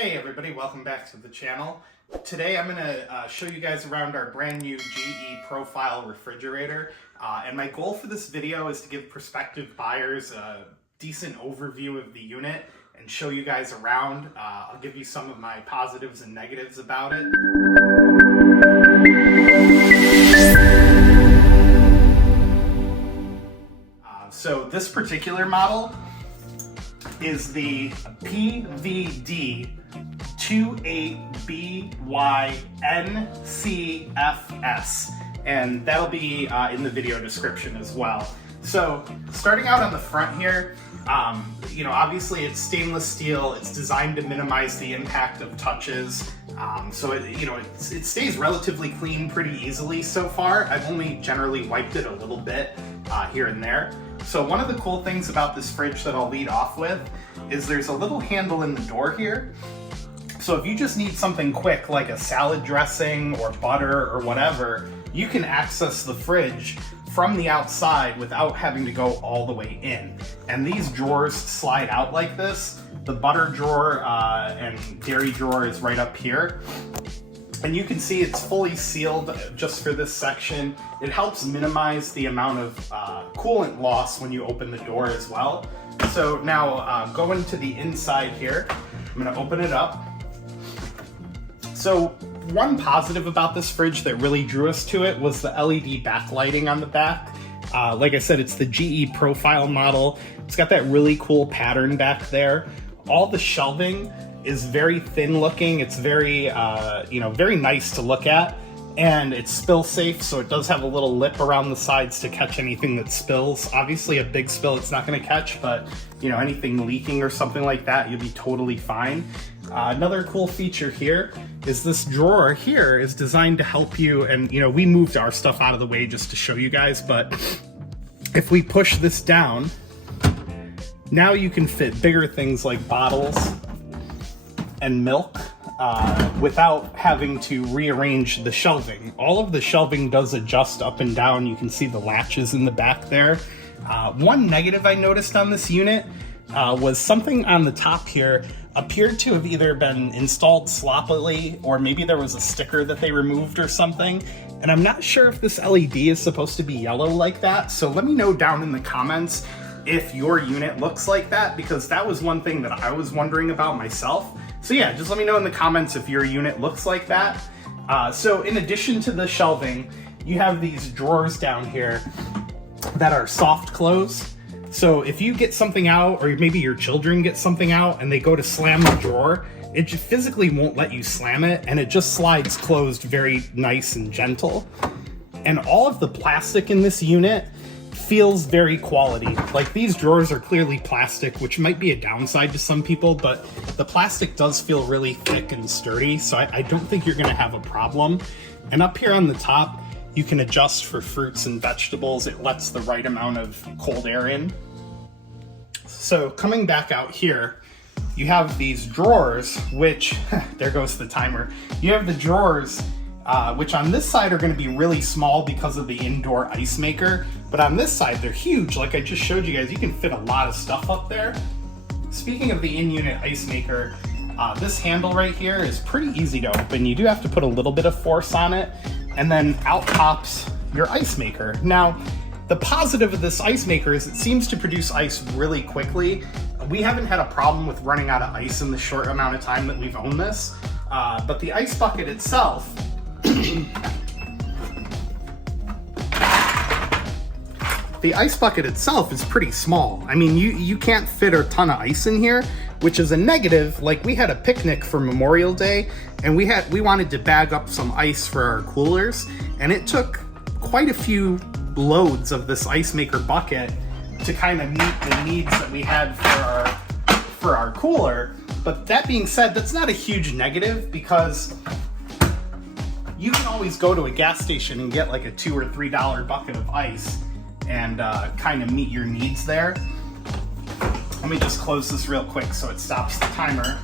Hey everybody, welcome back to the channel. Today I'm going to show you guys around our brand new GE Profile refrigerator. And my goal for this video is to give prospective buyers a decent overview of the unit and show you guys around. I'll give you some of my positives and negatives about it. So this particular model is the PVD28BYNCFS, and that'll be in the video description as well. So starting out on the front here, obviously it's stainless steel. It's designed to minimize the impact of touches. So it stays relatively clean pretty easily so far. I've only generally wiped it a little bit here and there. So one of the cool things about this fridge that I'll lead off with is there's a little handle in the door here. So if you just need something quick like a salad dressing or butter or whatever, you can access the fridge from the outside without having to go all the way in. And these drawers slide out like this. The butter drawer and dairy drawer is right up here. And you can see it's fully sealed just for this section. It helps minimize the amount of coolant loss when you open the door as well. So now going to the inside here, I'm gonna open it up. So one positive about this fridge that really drew us to it was the LED backlighting on the back. Like I said, it's the GE Profile model. It's got that really cool pattern back there. All the shelving is very thin looking. It's very, very nice to look at, and it's spill safe. So it does have a little lip around the sides to catch anything that spills. Obviously a big spill it's not gonna catch, but anything leaking or something like that, you'll be totally fine. Another cool feature here is this drawer here is designed to help you. And we moved our stuff out of the way just to show you guys, but if we push this down, now you can fit bigger things like bottles and milk without having to rearrange the shelving. All of the shelving does adjust up and down. You can see the latches in the back there. One negative I noticed on this unit was something on the top here appeared to have either been installed sloppily or maybe there was a sticker that they removed or something. And I'm not sure if this LED is supposed to be yellow like that. So let me know down in the comments if your unit looks like that, because that was one thing that I was wondering about myself. So yeah, just let me know in the comments if your unit looks like that. So in addition to the shelving, you have these drawers down here that are soft close. So if you get something out, or maybe your children get something out and they go to slam the drawer, it just physically won't let you slam it, and it just slides closed very nice and gentle. And all of the plastic in this unit feels very quality. Like, these drawers are clearly plastic, which might be a downside to some people, but the plastic does feel really thick and sturdy, so I don't think you're gonna have a problem. And up here on the top, you can adjust for fruits and vegetables. It lets the right amount of cold air in. So coming back out here, you have these drawers, which, there goes the timer. You have the drawers, which on this side are gonna be really small because of the indoor ice maker, but on this side, they're huge. Like I just showed you guys, you can fit a lot of stuff up there. Speaking of the in-unit ice maker, this handle right here is pretty easy to open. You do have to put a little bit of force on it, and then out pops your ice maker. Now, the positive of this ice maker is it seems to produce ice really quickly. We haven't had a problem with running out of ice in the short amount of time that we've owned this, but the ice bucket itself, the ice bucket itself is pretty small. I mean, you can't fit a ton of ice in here, which is a negative. Like, we had a picnic for Memorial Day, and we wanted to bag up some ice for our coolers, and it took quite a few loads of this ice maker bucket to kind of meet the needs that we had for our cooler. But that being said, that's not a huge negative, because you can always go to a gas station and get like a $2 or $3 bucket of ice and kind of meet your needs there. Let me just close this real quick so it stops the timer.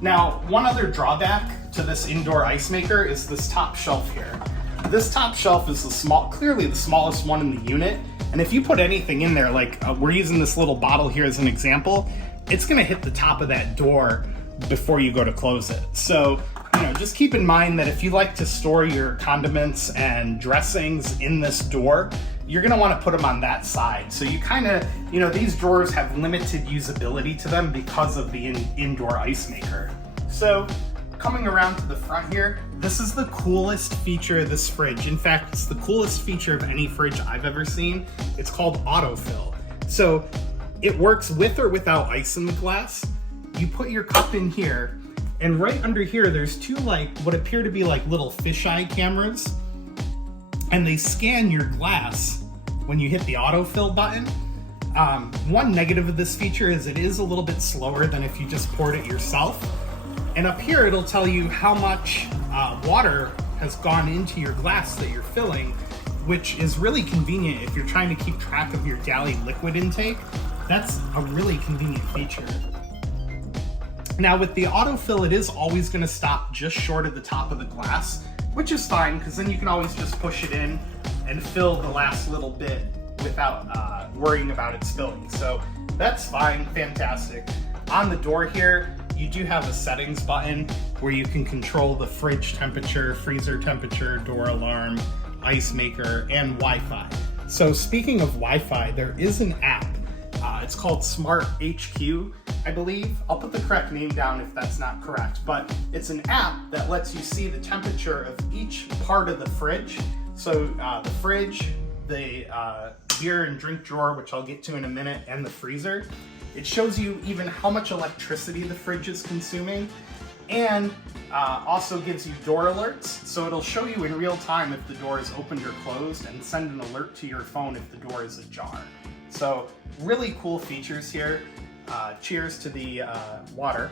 Now, one other drawback to this indoor ice maker is this top shelf here. This top shelf is clearly the smallest one in the unit, and if you put anything in there, like we're using this little bottle here as an example, it's gonna hit the top of that door before you go to close it. So, you know, just keep in mind that if you like to store your condiments and dressings in this door, you're gonna wanna put them on that side. So you kinda, you know, these drawers have limited usability to them because of the indoor ice maker. So coming around to the front here, this is the coolest feature of this fridge. In fact, it's the coolest feature of any fridge I've ever seen. It's called Autofill. So it works with or without ice in the glass. You put your cup in here, and right under here, there's two like what appear to be like little fisheye cameras, and they scan your glass when you hit the autofill button. One negative of this feature is it is a little bit slower than if you just poured it yourself. And up here, it'll tell you how much water has gone into your glass that you're filling, which is really convenient if you're trying to keep track of your galley liquid intake. That's a really convenient feature. Now with the autofill, it is always gonna stop just short of the top of the glass, which is fine, because then you can always just push it in and fill the last little bit without worrying about it spilling. So that's fine, fantastic. On the door here, you do have a settings button where you can control the fridge temperature, freezer temperature, door alarm, ice maker, and Wi-Fi. So speaking of Wi-Fi, there is an app. It's called Smart HQ, I believe. I'll put the correct name down if that's not correct, but it's an app that lets you see the temperature of each part of the fridge. So the fridge, the beer and drink drawer, which I'll get to in a minute, and the freezer. It shows you even how much electricity the fridge is consuming, and also gives you door alerts. So it'll show you in real time if the door is opened or closed and send an alert to your phone if the door is ajar. So really cool features here. Cheers to the water.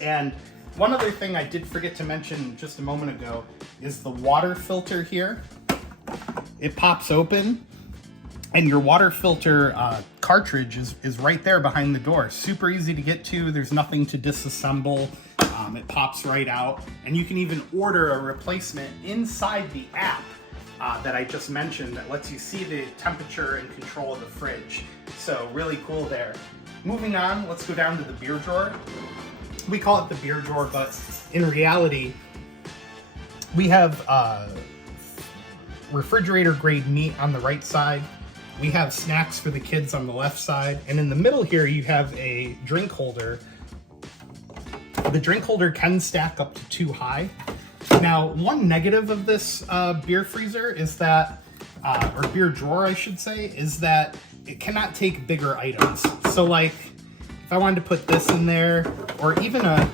And one other thing I did forget to mention just a moment ago is the water filter here. It pops open, and your water filter cartridge is right there behind the door. Super easy to get to. There's nothing to disassemble. It pops right out. And you can even order a replacement inside the app that I just mentioned that lets you see the temperature and control of the fridge. So really cool there. Moving on, let's go down to the beer drawer. We call it the beer drawer, but in reality, we have refrigerator grade meat on the right side. We have snacks for the kids on the left side. And in the middle here, you have a drink holder. The drink holder can stack up to 2 high. Now, one negative of this beer freezer is that, or beer drawer, I should say, is that it cannot take bigger items. So like, if I wanted to put this in there, or even a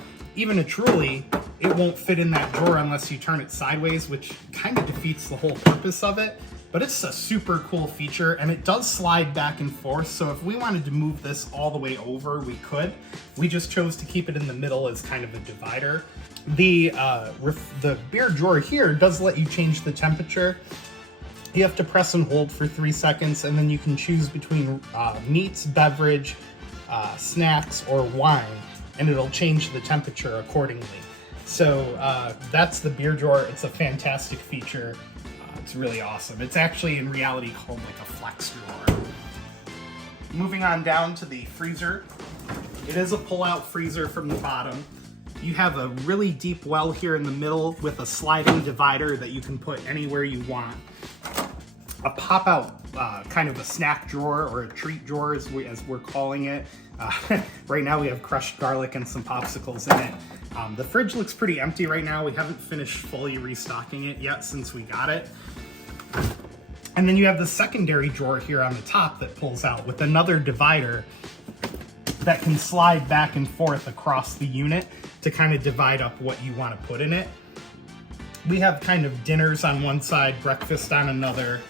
Truly, it won't fit in that drawer unless you turn it sideways, which kind of defeats the whole purpose of it. But it's a super cool feature, and it does slide back and forth. So if we wanted to move this all the way over, we could. We just chose to keep it in the middle as kind of a divider. The beer drawer here does let you change the temperature. You have to press and hold for 3 seconds, and then you can choose between meats, beverage, snacks, or wine, and it'll change the temperature accordingly. So that's the beer drawer. It's a fantastic feature. It's really awesome. It's actually in reality called like a flex drawer. Moving on down to the freezer. It is a pull-out freezer from the bottom. You have a really deep well here in the middle with a sliding divider that you can put anywhere you want. A pop-out kind of a snack drawer or a treat drawer as we're calling it. Right now we have crushed garlic and some popsicles in it. The fridge looks pretty empty right now. We haven't finished fully restocking it yet since we got it. And then you have the secondary drawer here on the top that pulls out with another divider that can slide back and forth across the unit to kind of divide up what you want to put in it. We have kind of dinners on one side, breakfast on another,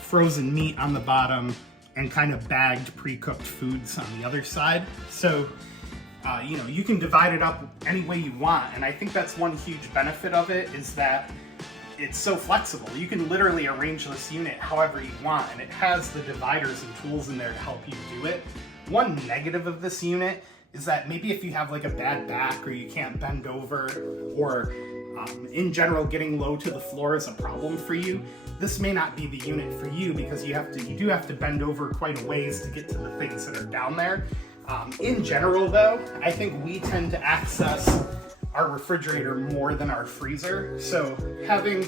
frozen meat on the bottom, and kind of bagged pre-cooked foods on the other side. So, you know, you can divide it up any way you want. And I think that's one huge benefit of it is that it's so flexible. You can literally arrange this unit however you want, and it has the dividers and tools in there to help you do it. One negative of this unit is that maybe if you have like a bad back or you can't bend over, or in general getting low to the floor is a problem for you, this may not be the unit for you because you do have to bend over quite a ways to get to the things that are down there. In general though, I think we tend to access our refrigerator more than our freezer. So having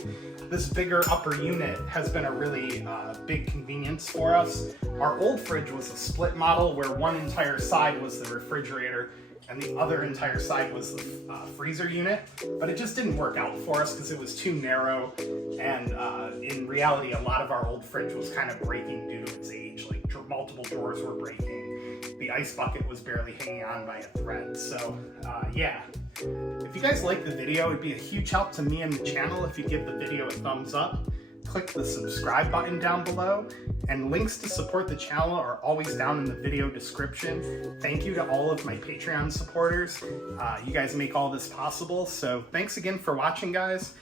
this bigger upper unit has been a really big convenience for us. Our old fridge was a split model where one entire side was the refrigerator and the other entire side was the freezer unit, but it just didn't work out for us because it was too narrow, and in reality a lot of our old fridge was kind of breaking due to its age. Like multiple drawers were breaking, the ice bucket was barely hanging on by a thread. So yeah, if you guys like the video, it'd be a huge help to me and the channel if you give the video a thumbs up. Click the subscribe button down below, and links to support the channel are always down in the video description. Thank you to all of my Patreon supporters. You guys make all this possible, so thanks again for watching, guys.